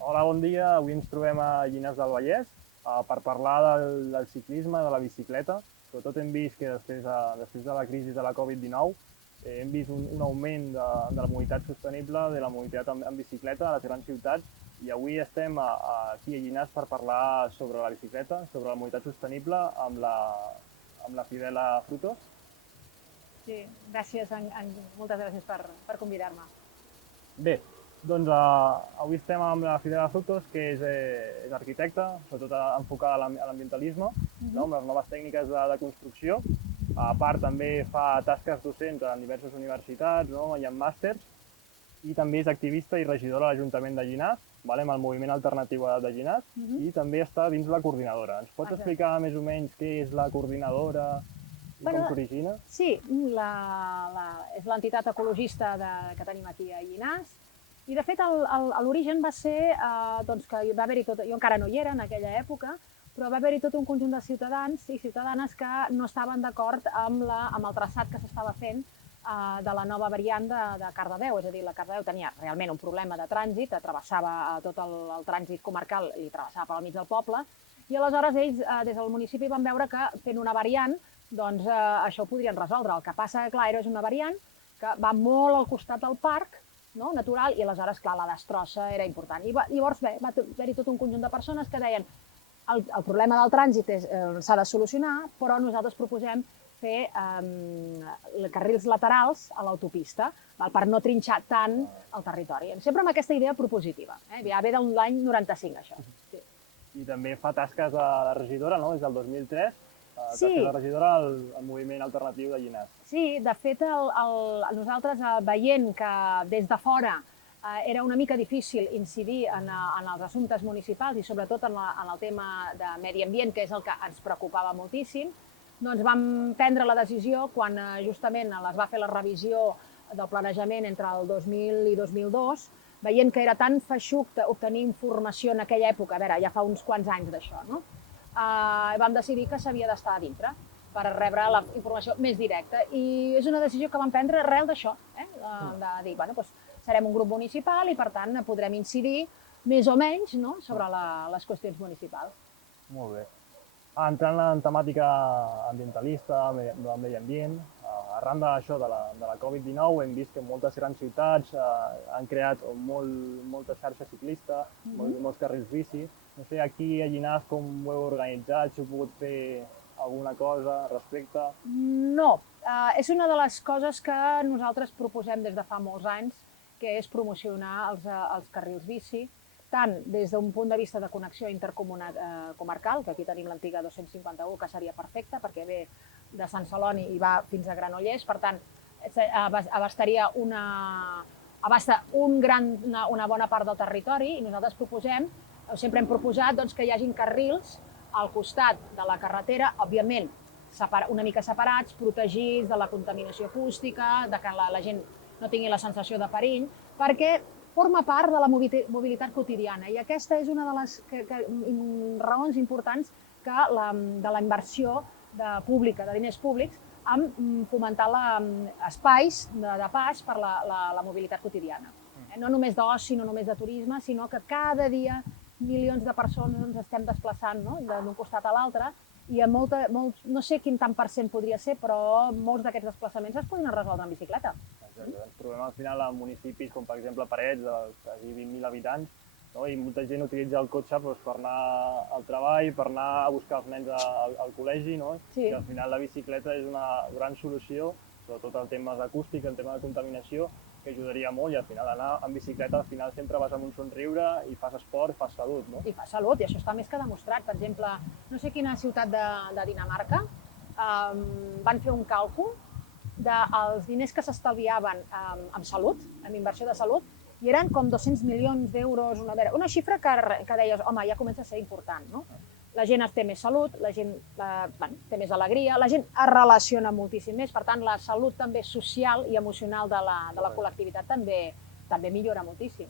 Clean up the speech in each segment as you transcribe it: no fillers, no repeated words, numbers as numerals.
Hola, bon dia. Avui ens trobem a Llinars del Vallès per parlar del ciclisme, de la bicicleta. Sobretot hem vist que després de la crisi de la Covid-19 hem vist un augment de la mobilitat sostenible, de la mobilitat en bicicleta a les grans ciutats, i avui estem aquí a Llinars per parlar sobre la bicicleta, sobre la mobilitat sostenible amb la Fidela Frutos. Sí, gràcies, moltes gràcies per convidar-me. Bé, doncs avui estem amb la Fidela Frutos, que és arquitecta, sobretot enfocada a l'ambientalisme, no? Amb les noves tècniques de construcció. A part, també fa tasques docents en diverses universitats, no? Hi ha màsters, i també és activista i regidora a l'Ajuntament de Llinars, vale? Amb el moviment alternatiu de Llinars, i també està dins la coordinadora. Ens pots explicar més o menys què és la coordinadora i com s'origina? Sí, és l'entitat ecologista que tenim aquí a Llinars. I, de fet, l'origen va ser que va haver-hi tot... Jo encara no hi era en aquella època, però va haver-hi tot un conjunt de ciutadans i ciutadanes que no estaven d'acord amb el traçat que s'estava fent de la nova variant de Cardedeu. És a dir, la Cardedeu tenia realment un problema de trànsit, travessava tot el trànsit comarcal i travessava pel mig del poble, i aleshores ells, des del municipi, van veure que fent una variant, doncs això ho podrien resoldre. El que passa, clar, és una variant que va molt al costat del parc, no? Natural, i aleshores, clar, la destrossa era important. I llavors va haver-hi tot un conjunt de persones que deien el problema del trànsit s'ha de solucionar, però nosaltres proposem fer carrils laterals a l'autopista per no trinxar tant el territori. Sempre amb aquesta idea propositiva. Ja ve de l'any 95, això. Sí. I també fa tasques de regidora, no? Des del 2003, sí. Tasques de regidora al moviment alternatiu de Llinars. Sí, de fet, nosaltres veient que des de fora era una mica difícil incidir en els assumptes municipals i sobretot en el tema de medi ambient, que és el que ens preocupava moltíssim, doncs vam prendre la decisió, quan justament es va fer la revisió del planejament entre el 2000 i 2002, veient que era tan feixuc obtenir informació en aquella època, a veure, ja fa uns quants anys d'això, no? Vam decidir que s'havia d'estar a dintre per rebre la informació més directa. I és una decisió que vam prendre arrel d'això, de dir, bueno, doncs serem un grup municipal i, per tant, podrem incidir més o menys sobre les qüestions municipals. Molt bé. Entrant en temàtica ambientalista, del medi ambient, arran d'això, de la Covid-19, hem vist que moltes grans ciutats han creat molta xarxa ciclista, molts carrils bici. No sé, aquí a Llinars com ho heu organitzat, si heu pogut fer alguna cosa respecte? No, és una de les coses que nosaltres proposem des de fa molts anys, que és promocionar els carrils bici, tant des d'un punt de vista de connexió intercomarcal, que aquí tenim l'antiga 251, que seria perfecta, perquè ve de Sant Celoni i va fins a Granollers, per tant, abastaria abasta una bona part del territori, i nosaltres proposem, sempre hem proposat que hi hagin carrils al costat de la carretera, òbviament una mica separats, protegits de la contaminació acústica, de que la gent no tingui la sensació de perill, perquè forma part de la mobilitat quotidiana, i aquesta és una de les raons importants de la inversió pública, de diners públics, en fomentar espais de pas per la mobilitat quotidiana. No només d'oci, no només de turisme, sinó que cada dia milions de persones ens estem desplaçant d'un costat a l'altre, i no sé quin tant per cent podria ser, però molts d'aquests desplaçaments es podrien resoldre en bicicleta. Exacte. Ens trobem al final en municipis com, per exemple, Parets, de quasi 20.000 habitants, i molta gent utilitza el cotxe per anar al treball, per anar a buscar els nens al col·legi, i al final la bicicleta és una gran solució, sobretot en temes acústics, en temes de contaminació, que ajudaria molt, i al final anar en bicicleta al final sempre vas amb un somriure i fas esport, fas salut, no? I fas salut, i això està més que demostrat. Per exemple, no sé quina ciutat de Dinamarca van fer un càlcul dels diners que s'estalviaven en salut, en inversió de salut, i eren com 200 milions d'euros, una xifra que deies, home, ja comença a ser important, no? La gent té més salut, la gent té més alegria, la gent es relaciona moltíssim més, per tant, la salut també social i emocional de la col·lectivitat també millora moltíssim.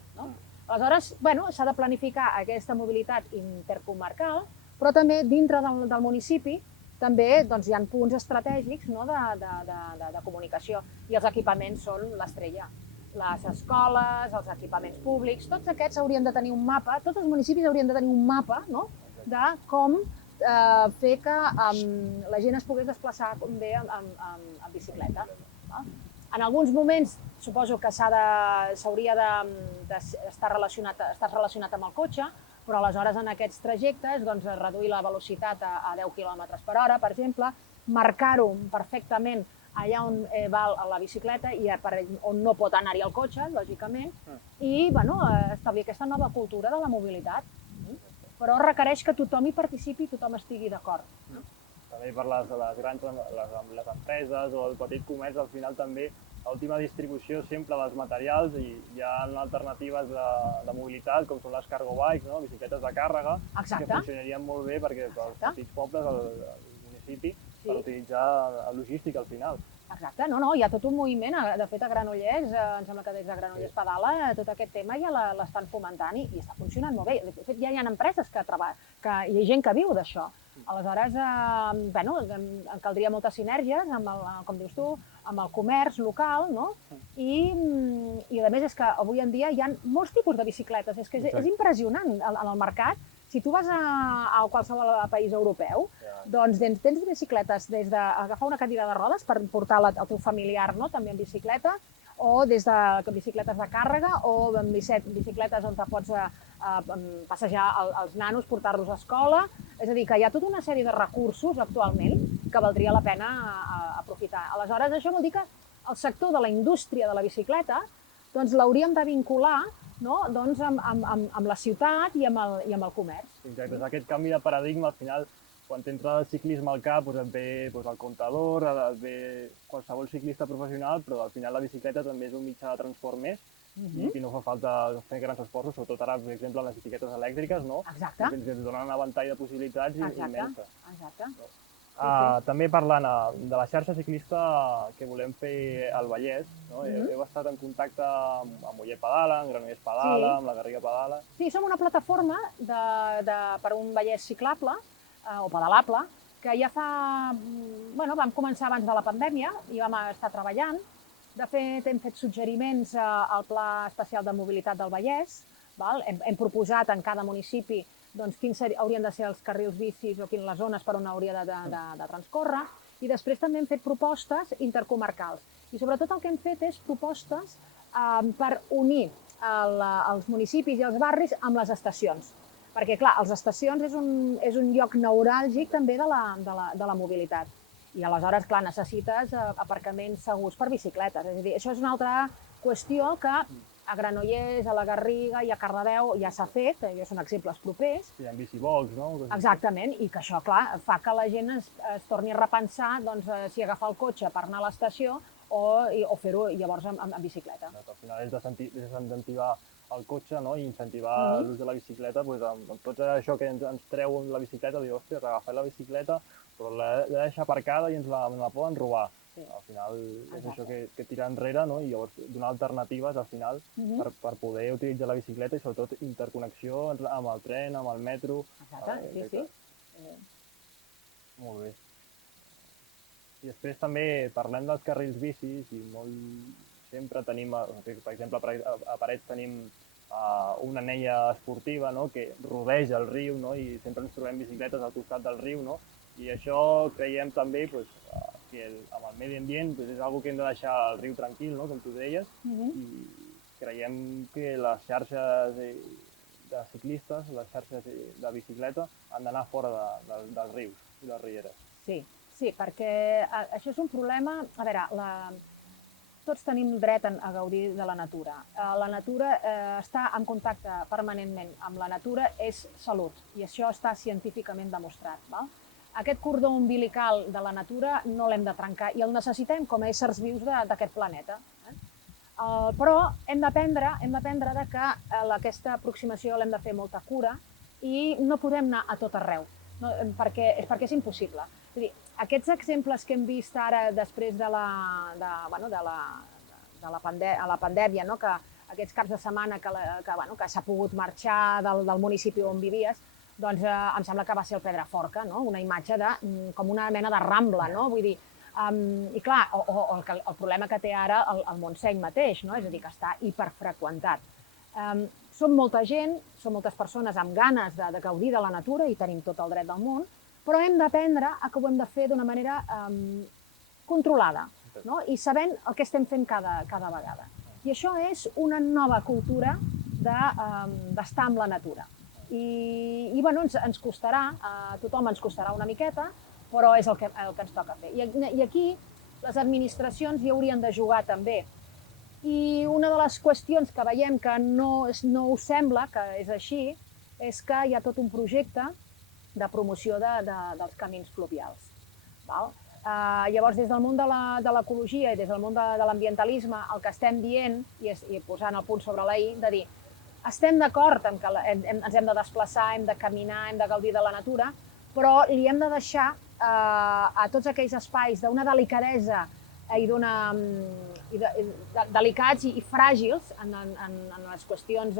Aleshores, s'ha de planificar aquesta mobilitat intercomarcal, però també dintre del municipi també hi ha punts estratègics de comunicació, i els equipaments són l'estrella. les escoles, els equipaments públics, tots aquests haurien de tenir un mapa, tots els municipis haurien de tenir un mapa, no?, de com fer que la gent es pogués desplaçar bé en bicicleta. En alguns moments suposo que s'hauria d'estar relacionat amb el cotxe, però aleshores en aquests trajectes reduir la velocitat a 10 km/h, per exemple, marcar-ho perfectament allà on va la bicicleta i on no pot anar-hi el cotxe, lògicament, i establir aquesta nova cultura de la mobilitat. Però requereix que tothom hi participi i tothom estigui d'acord. També per les grans les empreses o el petit comerç, al final també l'última distribució sempre dels materials i hi ha alternatives de mobilitat, com són les cargo bikes, bicicletes de càrrega, que funcionarien molt bé perquè els petits pobles, el municipi, per utilitzar la logística al final. Exacte, hi ha tot un moviment. De fet, a Granollers, em sembla que des de Granollers Pedala, tot aquest tema ja l'estan fomentant i està funcionant molt bé. De fet, ja hi ha empreses que hi ha gent que viu d'això. Aleshores, en caldria moltes sinergies, com dius tu, amb el comerç local, i a més és que avui en dia hi ha molts tipus de bicicletes, és que és impressionant en el mercat. Si tu vas a qualsevol país europeu, doncs tens bicicletes des d'agafar una cadira de rodes per portar el teu familiar també en bicicleta, o des de bicicletes de càrrega, o bicicletes on te pots passejar els nanos, portar-los a escola. És a dir, que hi ha tota una sèrie de recursos actualment que valdria la pena aprofitar. Aleshores, això vol dir que el sector de la indústria de la bicicleta l'hauríem de vincular amb la ciutat i amb el comerç. Exacte, és aquest canvi de paradigma, al final, quan t'entra el ciclisme al cap, et ve el Contador, et ve qualsevol ciclista professional, però al final la bicicleta també és un mitjà de transport més i no fa falta fer grans esforços, sobretot ara, per exemple, amb les bicicletes elèctriques, Exacte. Que ens donen un ventall de possibilitats immensa. Exacte. També parlant de la xarxa ciclista que volem fer al Vallès, heu estat en contacte amb Mollet Pedala, amb Granollers Pedala, amb la Garriga Pedala. Sí, som una plataforma per un Vallès ciclable o pedalable que ja vam començar abans de la pandèmia i vam estar treballant. De fet, hem fet suggeriments al Pla Especial de Mobilitat del Vallès. Hem proposat en cada municipi quins haurien de ser els carrils bicis o quines les zones per on hauria de transcórrer. I després també hem fet propostes intercomarcals. I sobretot el que hem fet és propostes per unir els municipis i els barris amb les estacions. Perquè, clar, les estacions és un lloc neuràlgic també de la mobilitat. I aleshores, clar, necessites aparcaments segurs per bicicletes. És a dir, això és una altra qüestió que a Granollers, a la Garriga i a Cardedeu ja s'ha fet, són exemples propers. Hi ha bicibox, no? Exactament, i que això, clar, fa que la gent es torni a repensar si agafar el cotxe per anar a l'estació o fer-ho llavors amb bicicleta. Al final és desincentivar el cotxe i incentivar l'ús de la bicicleta amb tot això que ens treu la bicicleta, dir, hòstia, agafar la bicicleta, però l'he de deixar aparcada i ens la poden robar. Al final és això que tira enrere i llavors donar alternatives al final per poder utilitzar la bicicleta i sobretot interconnexió amb el tren, amb el metro. Exacte, sí. Molt bé. I després també parlem dels carrils bicis i sempre tenim, per exemple, a Parets tenim una anella esportiva que rodeja el riu i sempre ens trobem bicicletes al costat del riu i això creiem també que amb el medi ambient és una cosa que hem de deixar el riu tranquil, com tu deies, i creiem que les xarxes de ciclistes, les xarxes de bicicleta, han d'anar fora dels rius i les rieres. Sí, perquè això és un problema. A veure, tots tenim dret a gaudir de la natura. La natura, estar en contacte permanentment amb la natura és salut, i això està científicament demostrat. Aquest cordó umbilical de la natura no l'hem de trencar i el necessitem com a éssers vius d'aquest planeta. Però hem d'aprendre que aquesta aproximació l'hem de fer molta cura i no podem anar a tot arreu, perquè és impossible. És a dir, aquests exemples que hem vist ara després de la pandèmia, que aquests caps de setmana que s'ha pogut marxar del municipi on vivies, doncs em sembla que va ser el Pedraforca, una imatge com una mena de rambla, vull dir, I clar, el problema que té ara el Montseny mateix, no? És a dir, que està hiperfreqüentat. Som molta gent, som moltes persones amb ganes de gaudir de la natura i tenim tot el dret del món, però hem d'aprendre que ho hem de fer d'una manera controlada, no? I sabent el que estem fent cada vegada. I això és una nova cultura d'estar amb la natura. I bueno, ens costarà, a tothom ens costarà una miqueta, però és el que ens toca fer. I aquí les administracions hi haurien de jugar també. I una de les qüestions que veiem que no us sembla que és així és que hi ha tot un projecte de promoció dels camins fluvials. Llavors, des del món de l'ecologia i des del món de l'ambientalisme, el que estem dient, i posant el punt sobre la i, de dir estem d'acord en que ens hem de desplaçar, hem de caminar, hem de gaudir de la natura, però li hem de deixar a tots aquells espais d'una delicadesa delicats i fràgils en les qüestions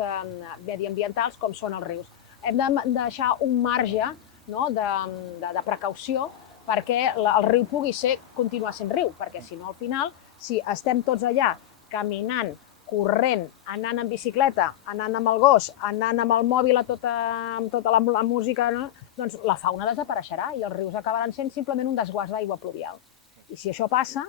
mediambientals com són els rius. Hem de deixar un marge de precaució perquè el riu pugui continuar sent riu, perquè si no al final, si estem tots allà caminant, corrent, anant en bicicleta, anant amb el gos, anant amb el mòbil amb tota la música, doncs la fauna desapareixerà i els rius acabaran sent simplement un desguàs d'aigua pluvial. I si això passa,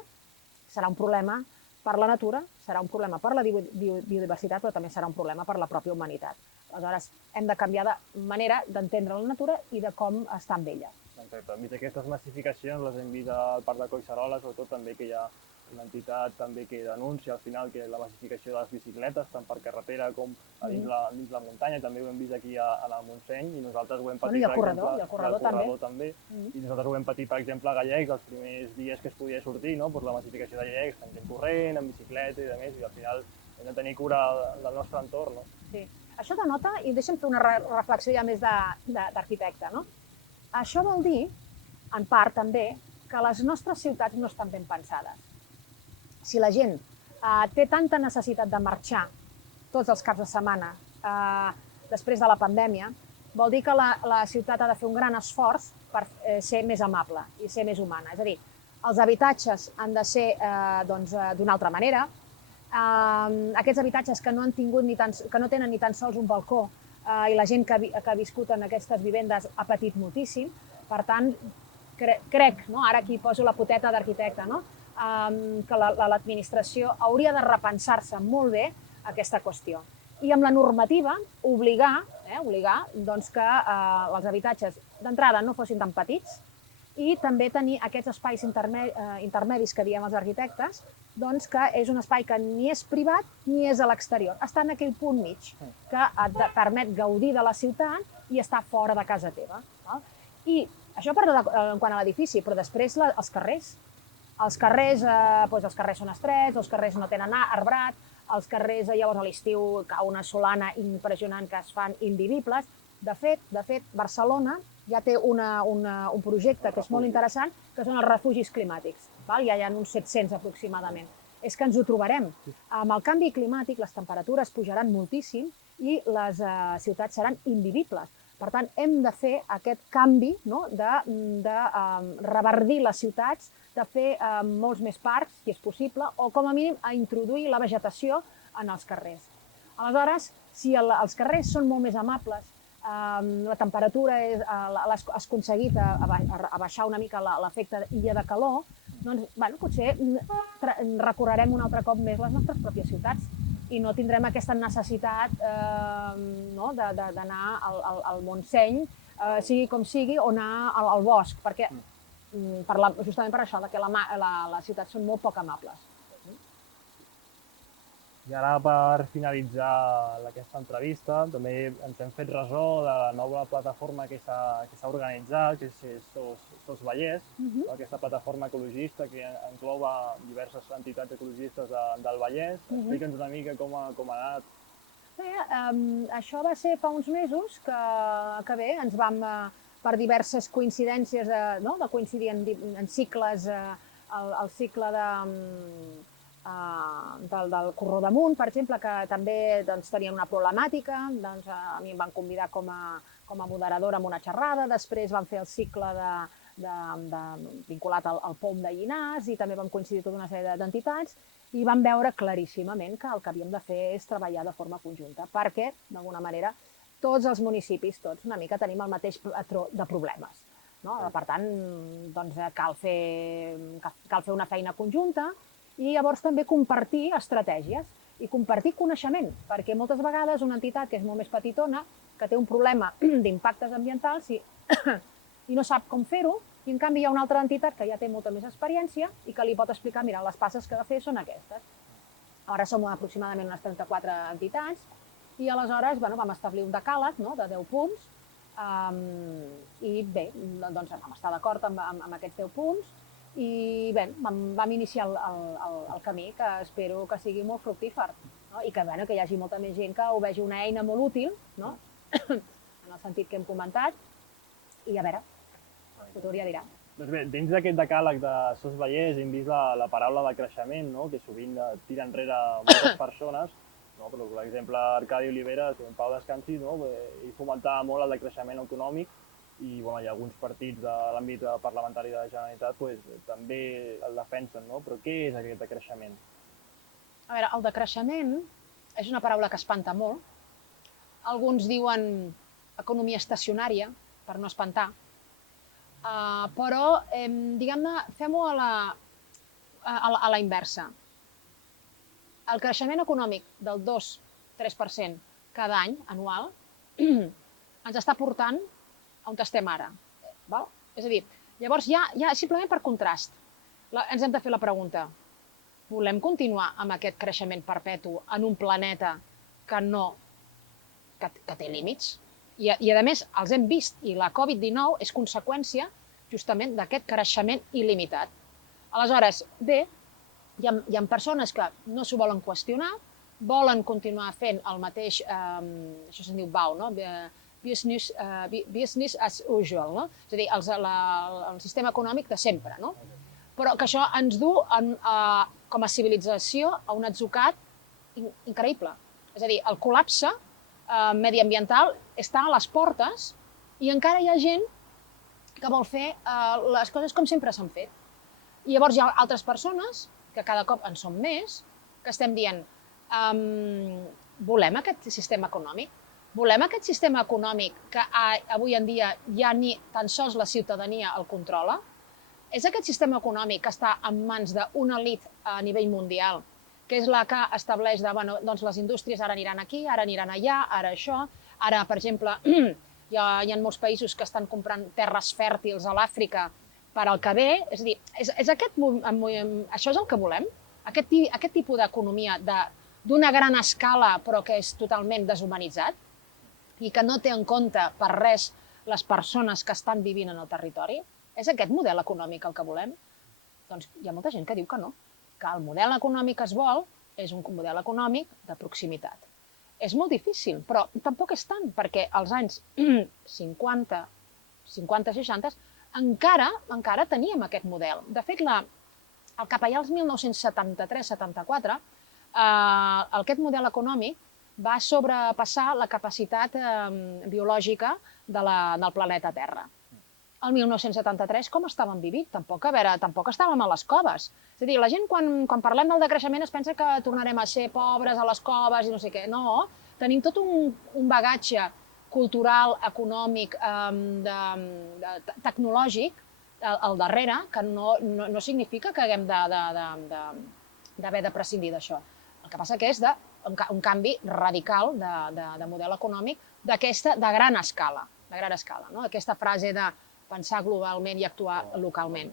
serà un problema per la natura, serà un problema per la biodiversitat, però també serà un problema per la pròpia humanitat. Aleshores, hem de canviar de manera d'entendre la natura i de com estar amb ella. Exacte, enmig d'aquestes massificacions les hem vist al Parc de Collserola, sobretot també que hi ha una entitat també que denuncia al final que la massificació de les bicicletes, tant per carretera com a dins la muntanya, també ho hem vist aquí a la Montseny i nosaltres ho hem patit, per exemple, i el corredor també. I nosaltres ho hem patit, per exemple, a Gallecs, els primers dies que es podia sortir, no? La massificació de Gallecs, amb gent corrent, amb bicicleta i demés, i al final hem de tenir cura del nostre entorn. Sí, això denota, i deixa'm fer una reflexió ja més d'arquitecte, no? Això vol dir, en part també, que les nostres ciutats no estan ben pensades. Si la gent té tanta necessitat de marxar tots els caps de setmana després de la pandèmia, vol dir que la ciutat ha de fer un gran esforç per ser més amable i ser més humana. És a dir, els habitatges han de ser d'una altra manera. Aquests habitatges que no tenen ni tan sols un balcó i la gent que ha viscut en aquestes vivendes ha patit moltíssim. Per tant, crec, ara aquí poso la poteta d'arquitecte, que l'administració hauria de repensar-se molt bé aquesta qüestió. I amb la normativa obligar que els habitatges d'entrada no fossin tan petits i també tenir aquests espais intermedis que diem els arquitectes, que és un espai que ni és privat ni és a l'exterior. Està en aquell punt mig que et permet gaudir de la ciutat i estar fora de casa teva. I això en quant a l'edifici, però després els carrers. Els carrers són estrets, els carrers no tenen arbrat, els carrers llavors a l'estiu cau una solana impressionant que es fan invivibles. De fet, Barcelona ja té un projecte que és molt interessant, que són els refugis climàtics. Ja hi ha uns 700 aproximadament. És que ens ho trobarem. Amb el canvi climàtic les temperatures pujaran moltíssim i les ciutats seran invivibles. Per tant, hem de fer aquest canvi de reverdir les ciutats, de fer molts més parcs, si és possible, o com a mínim a introduir la vegetació en els carrers. Aleshores, si els carrers són molt més amables, la temperatura has aconseguit abaixar una mica l'efecte illa de calor, doncs potser recorrerem un altre cop més les nostres pròpies ciutats i no tindrem aquesta necessitat d'anar al Montseny, sigui com sigui, o anar al bosc, perquè justament per això, que les ciutats són molt poc amables. I ara, per finalitzar aquesta entrevista, també ens hem fet ressò de la nova plataforma que s'ha organitzat, que és Sos Vallès, aquesta plataforma ecologista que engloba diverses entitats ecologistes del Vallès. Explica'ns una mica com ha anat. Bé, això va ser fa uns mesos que bé, ens vam, per diverses coincidències, de coincidir en cicles, el cicle del Corró d'Amunt, per exemple, que també tenien una problemàtica. A mi em van convidar com a moderadora en una xerrada, després van fer el cicle vinculat al POM de Llinars, i també vam coincidir tota una sèrie d'entitats, i vam veure claríssimament que el que havíem de fer és treballar de forma conjunta, perquè, d'alguna manera, tots els municipis, tots una mica tenim el mateix patró de problemes. Per tant, cal fer una feina conjunta i llavors també compartir estratègies i compartir coneixement, perquè moltes vegades una entitat que és molt més petitona, que té un problema d'impactes ambientals i no sap com fer-ho, i en canvi hi ha una altra entitat que ja té molta més experiència i que li pot explicar, mira, les passes que ha de fer són aquestes. Ara som aproximadament unes 34 entitats i aleshores vam establir un decàleg de 10 punts i bé, doncs vam estar d'acord amb aquests 10 punts i bé, vam iniciar el camí, que espero que sigui molt fructífer i que hi hagi molta més gent que ho vegi una eina molt útil, en el sentit que hem comentat, i a veure, el futur ja dirà. Doncs bé, dins d'aquest decàleg de Sos Vallès hem vist la paraula de creixement, que sovint tira enrere moltes persones, però per exemple Arcadi Oliveres, en pau descansi, ell fomentava molt el decreixement autonòmic i hi ha alguns partits de l'àmbit parlamentari de la Generalitat també el defensen, però què és aquest decreixement? A veure, el decreixement és una paraula que espanta molt. Alguns diuen economia estacionària, per no espantar, però, diguem-ne, fem-ho a la inversa. El creixement econòmic del 2-3% cada any, anual, ens està portant on estem ara. És a dir, llavors ja simplement per contrast, ens hem de fer la pregunta, volem continuar amb aquest creixement perpetu en un planeta que té límits? I a més, els hem vist, i la Covid-19 és conseqüència justament d'aquest creixement il·limitat. Aleshores, bé, hi ha persones que no s'ho volen qüestionar, volen continuar fent el mateix, això se'n diu BAU, business as usual, és a dir, el sistema econòmic de sempre, però que això ens du com a civilització a un atzucac increïble. És a dir, el col·lapse mediambiental està a les portes i encara hi ha gent que vol fer les coses com sempre s'han fet. I llavors hi ha altres persones, que cada cop en som més, que estem dient volem aquest sistema econòmic? Volem aquest sistema econòmic que avui en dia ja ni tan sols la ciutadania el controla? És aquest sistema econòmic que està en mans d'una elit a nivell mundial, que és la que estableix doncs les indústries ara aniran aquí, ara aniran allà, ara això, ara, per exemple, hi ha molts països que estan comprant terres fèrtils a l'Àfrica per al que ve, és a dir, això és el que volem? Aquest tipus d'economia d'una gran escala però que és totalment deshumanitzat i que no té en compte per res les persones que estan vivint en el territori? És aquest model econòmic el que volem? Doncs hi ha molta gent que diu que no, que el model econòmic que es vol és un model econòmic de proximitat. És molt difícil, però tampoc és tant, perquè als anys 50, 60, encara teníem aquest model. De fet, cap allà als 1973-74, aquest model econòmic va sobrepassar la capacitat biològica del planeta Terra. El 1973 com estàvem vivint? Tampoc estàvem a les coves. És a dir, la gent quan parlem del decreixement es pensa que tornarem a ser pobres a les coves i no sé què. No, tenim tot un bagatge cultural, econòmic, tecnològic al darrere, que no significa que haguem d'haver de prescindir d'això. El que passa que és un canvi radical de model econòmic de gran escala. Aquesta frase de pensar globalment i actuar localment.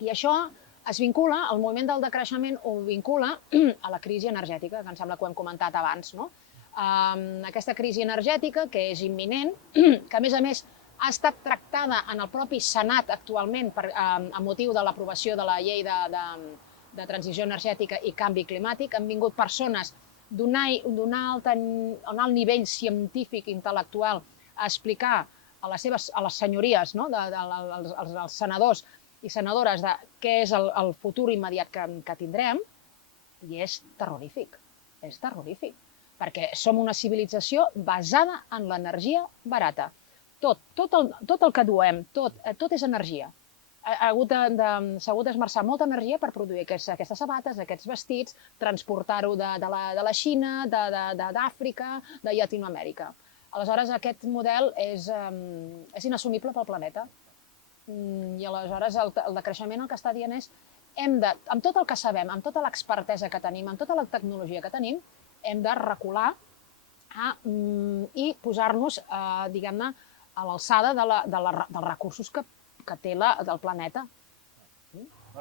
I això es vincula, el moviment del decreixement ho vincula a la crisi energètica, que em sembla que ho hem comentat abans. Aquesta crisi energètica, que és imminent, que a més ha estat tractada en el propi Senat actualment a motiu de l'aprovació de la llei de transició energètica i canvi climàtic. Han vingut persones d'un alt nivell científic i intel·lectual a explicar a les senyories, als senadors i senadores, de què és el futur immediat que tindrem, i és terrorífic, perquè som una civilització basada en l'energia barata. tot el que duem, tot és energia. S'ha hagut d'esmerçar molta energia per produir aquestes sabates, aquests vestits, transportar-ho de la Xina, d'Àfrica, de Llatinoamèrica. Aleshores, aquest model és inassumible pel planeta. I aleshores el decreixement el que està dient és amb tot el que sabem, amb tota l'expertesa que tenim, amb tota la tecnologia que tenim, hem de recular i posar-nos, diguem-ne, a l'alçada dels recursos que té el planeta.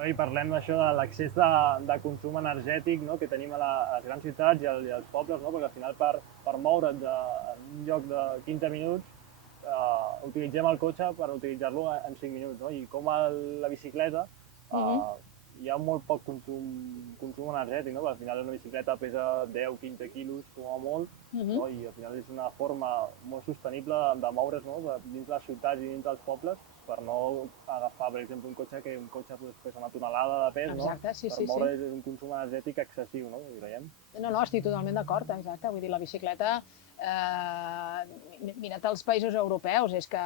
I parlem d'això de l'excés de consum energètic que tenim a les grans ciutats i als pobles, perquè al final per moure't d'un lloc de 15 minuts utilitzem el cotxe per utilitzar-lo en 5 minuts. I com a la bicicleta hi ha molt poc consum energètic, perquè al final una bicicleta pesa 10-15 quilos com a molt, i al final és una forma molt sostenible de moure's dins les ciutats i dins dels pobles, per no agafar, per exemple, un cotxe que pesa una tonelada de pes, per moure's és un consum energètic excessiu, no? No, estic totalment d'acord, exacte. Vull dir, la bicicleta, mira't els països europeus, és que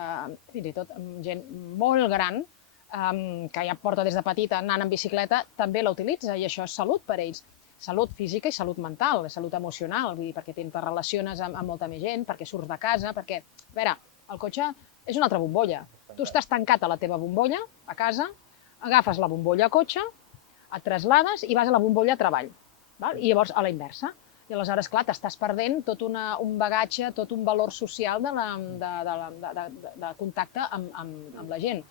fins i tot gent molt gran, que ja porta des de petita anant en bicicleta, també la utilitza, i això és salut per ells. Salut física i salut mental, salut emocional, vull dir, perquè te relaciones amb molta més gent, perquè surts de casa, perquè, a veure, el cotxe és una altra bombolla. Tu estàs tancat a la teva bombolla, a casa, agafes la bombolla a cotxe, et traslades i vas a la bombolla a treball. I llavors a la inversa. I aleshores, clar, t'estàs perdent tot un bagatge, tot un valor social de contacte amb la gent.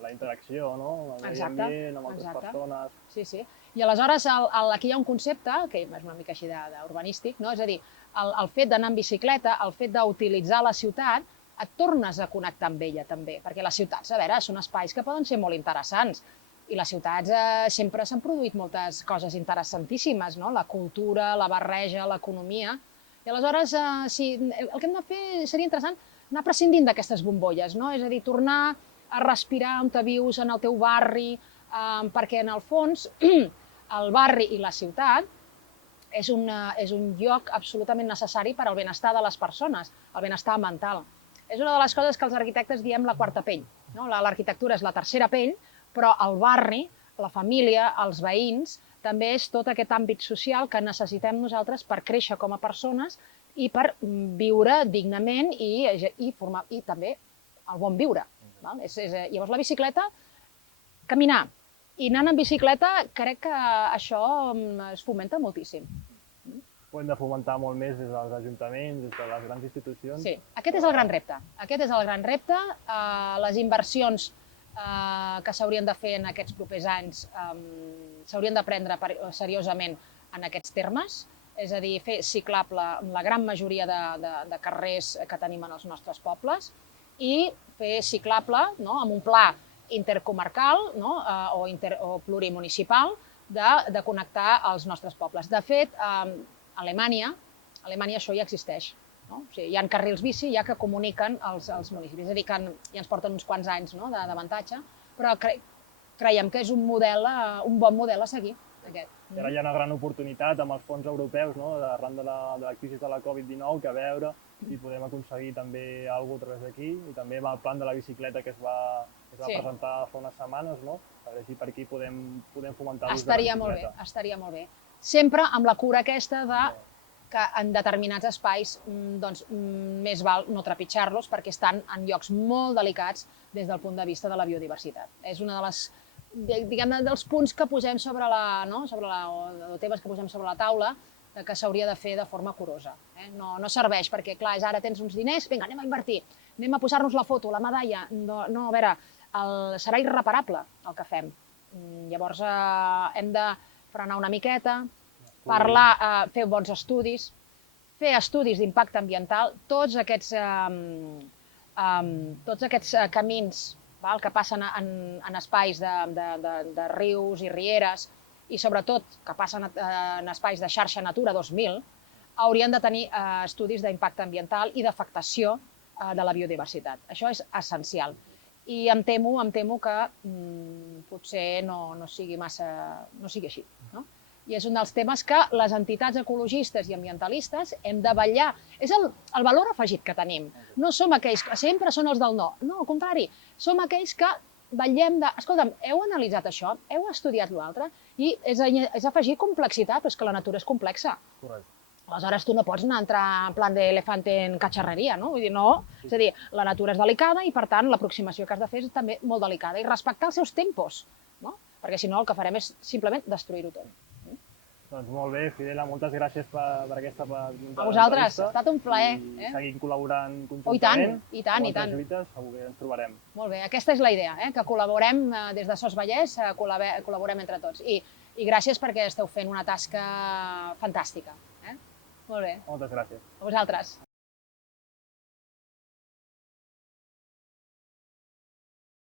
La interacció, no? Amb el medi ambient, amb altres persones. Sí. I aleshores aquí hi ha un concepte, que és una mica així d'urbanístic, és a dir, el fet d'anar en bicicleta, el fet d'utilitzar la ciutat, et tornes a connectar amb ella també, perquè les ciutats, a veure, són espais que poden ser molt interessants, i les ciutats sempre s'han produït moltes coses interessantíssimes, la cultura, la barreja, l'economia, i aleshores el que hem de fer seria interessant anar prescindint d'aquestes bombolles, és a dir, tornar a respirar on te vius, en el teu barri, perquè en el fons el barri i la ciutat és un lloc absolutament necessari per al benestar de les persones, el benestar mental. És una de les coses que els arquitectes diem la quarta pell. L'arquitectura és la tercera pell, però el barri, la família, els veïns, també és tot aquest àmbit social que necessitem nosaltres per créixer com a persones i per viure dignament i també el bon viure. Llavors la bicicleta, caminar i anant en bicicleta, crec que això es fomenta moltíssim. Ho hem de fomentar molt més des dels ajuntaments, des de les grans institucions. Sí, aquest és el gran repte. Aquest és el gran repte. Les inversions que s'haurien de fer en aquests propers anys s'haurien de prendre seriosament en aquests termes, és a dir, fer ciclable la gran majoria de carrers que tenim en els nostres pobles i fer ciclable amb un pla intercomarcal o plurimunicipal de connectar els nostres pobles. De fet, a Alemanya això ja existeix. Hi ha carrils bici ja que comuniquen els municipis, és a dir, que ja ens porten uns quants anys d'avantatge, però creiem que és un bon model a seguir. Ara hi ha una gran oportunitat amb els fons europeus arran de la crisi de la Covid-19, que a veure si podem aconseguir també alguna cosa a través d'aquí, i també amb el plan de la bicicleta que es va presentar fa unes setmanes, a veure si per aquí podem fomentar l'ús de la bicicleta. Estaria molt bé. Sempre amb la cura aquesta que en determinats espais més val no trepitjar-los perquè estan en llocs molt delicats des del punt de vista de la biodiversitat. És una dels punts que posem o temes que posem sobre la taula que s'hauria de fer de forma curosa. No serveix perquè, clar, ara tens uns diners, vinga, anem a invertir, anem a posar-nos la foto, la medalla. No, a veure, serà irreparable el que fem. Llavors hem de frenar una miqueta, parlar, fer bons estudis, fer estudis d'impacte ambiental, tots aquests camins que passen en espais de rius i rieres i sobretot que passen en espais de xarxa Natura 2000, haurien de tenir estudis d'impacte ambiental i d'afectació de la biodiversitat. Això és essencial. I em temo que potser no sigui així. I és un dels temes que les entitats ecologistes i ambientalistes hem de vetllar. És el valor afegit que tenim. No som aquells que sempre són els del no. No, al contrari, som aquells que vetllem de... Escolta'm, heu analitzat això? Heu estudiat l'altre? I és afegir complexitat, però és que la natura és complexa. Correcte. Aleshores, tu no pots anar a entrar en plan d'elefante en cacharreria, no? Vull dir, no. És a dir, la natura és delicada i, per tant, l'aproximació que has de fer és també molt delicada. I respectar els seus tempos, no? Perquè, si no, el que farem és simplement destruir-ho tot. Doncs molt bé, Fidela, moltes gràcies per aquesta A vosaltres, ha estat un plaer. I seguim col·laborant Oh, i conjuntament. tant, i tant, i tant. lluites, segur que ens trobarem. Molt bé, aquesta és la idea, que col·laborem des de SOS Vallès, col·laborem entre tots. I gràcies perquè esteu fent una tasca fantàstica. Molt bé. Moltes gràcies. A vosaltres.